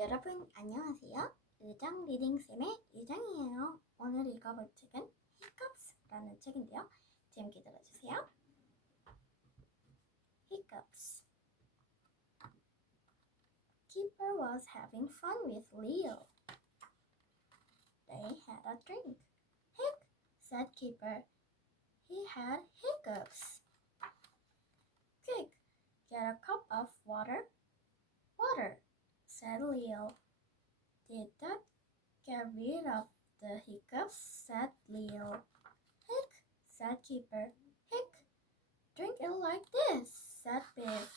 여러분 안녕하세요. 유정 리딩쌤의 유정이에요. 오늘 읽어볼 책은 Hiccups라는 책인데요. 재밌게 들어주세요. Hiccups. Keeper was having fun with Leo. They had a drink. Hic, said Keeper. He had hiccups. Quick, get a cup of water. Water, said Leo. Did that get rid of the hiccups? Said Leo. Hic, said Keeper. Hic, drink it like this, said Biff.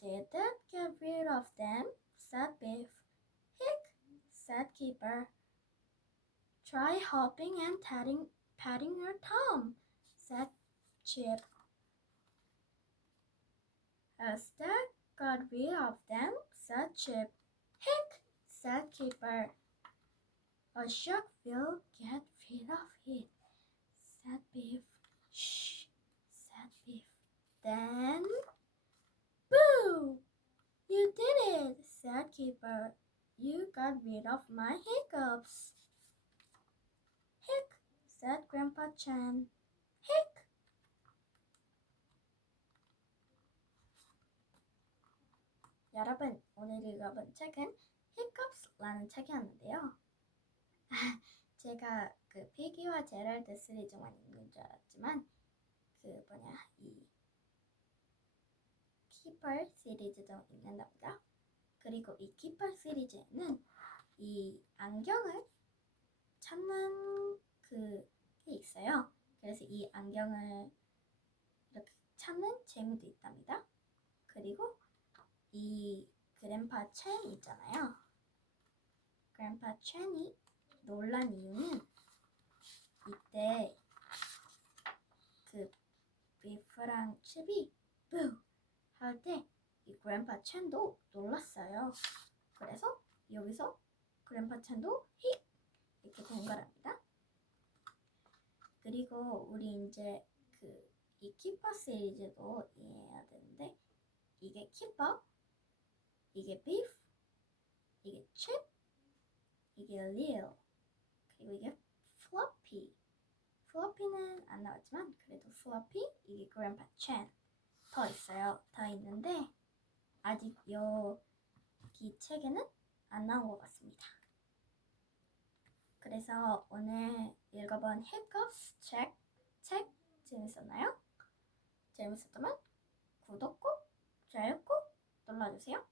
Did that get rid of them? Said Biff. Hic, said Keeper. Try hopping and patting your thumb, said Chip. Has that got rid of them? Said Chip. Hic, said Keeper. A shark will get rid of it, said Biff. Shh, said Biff. Then, boo! You did it, said Keeper. You got rid of my hiccups. Hic, said Grandpa Chan. Hic. 여러분, 오늘 읽어본 책은 Hiccups라는 책이었는데요. 제가 그 피기와 제랄드 시리즈만 읽는 줄 알았지만 이 키퍼 시리즈도 읽는답니다. 그리고 이 키퍼 시리즈에는 이 안경을 찾는 그게 있어요. 그래서 이 안경을 이렇게 찾는 재미도 있답니다. 그리고 이 그랜파 첸 있잖아요. 그랜파 첸이 놀란 이유는 이때 그 비프랑 칩이 뿌 할 때 이 그랜파 첸도 놀랐어요. 그래서 여기서 그랜파 첸도 히 이렇게 된 거랍니다. 그리고 우리 이제 이 키퍼 시리즈도 이해해야 되는데 이게 키퍼, 이게 비프, 이게 칩, 이게 리오, 그리고 이게 플로피. 플로피는 안 나왔지만 그래도 플로피, 이게 그랜파 첸 더 있어요. 더 있는데 아직 여기 책에는 안 나온 것 같습니다. 그래서 오늘 읽어본 Hiccups 책 재밌었나요? 재밌었다면 구독 꼭, 좋아요 꼭 눌러주세요.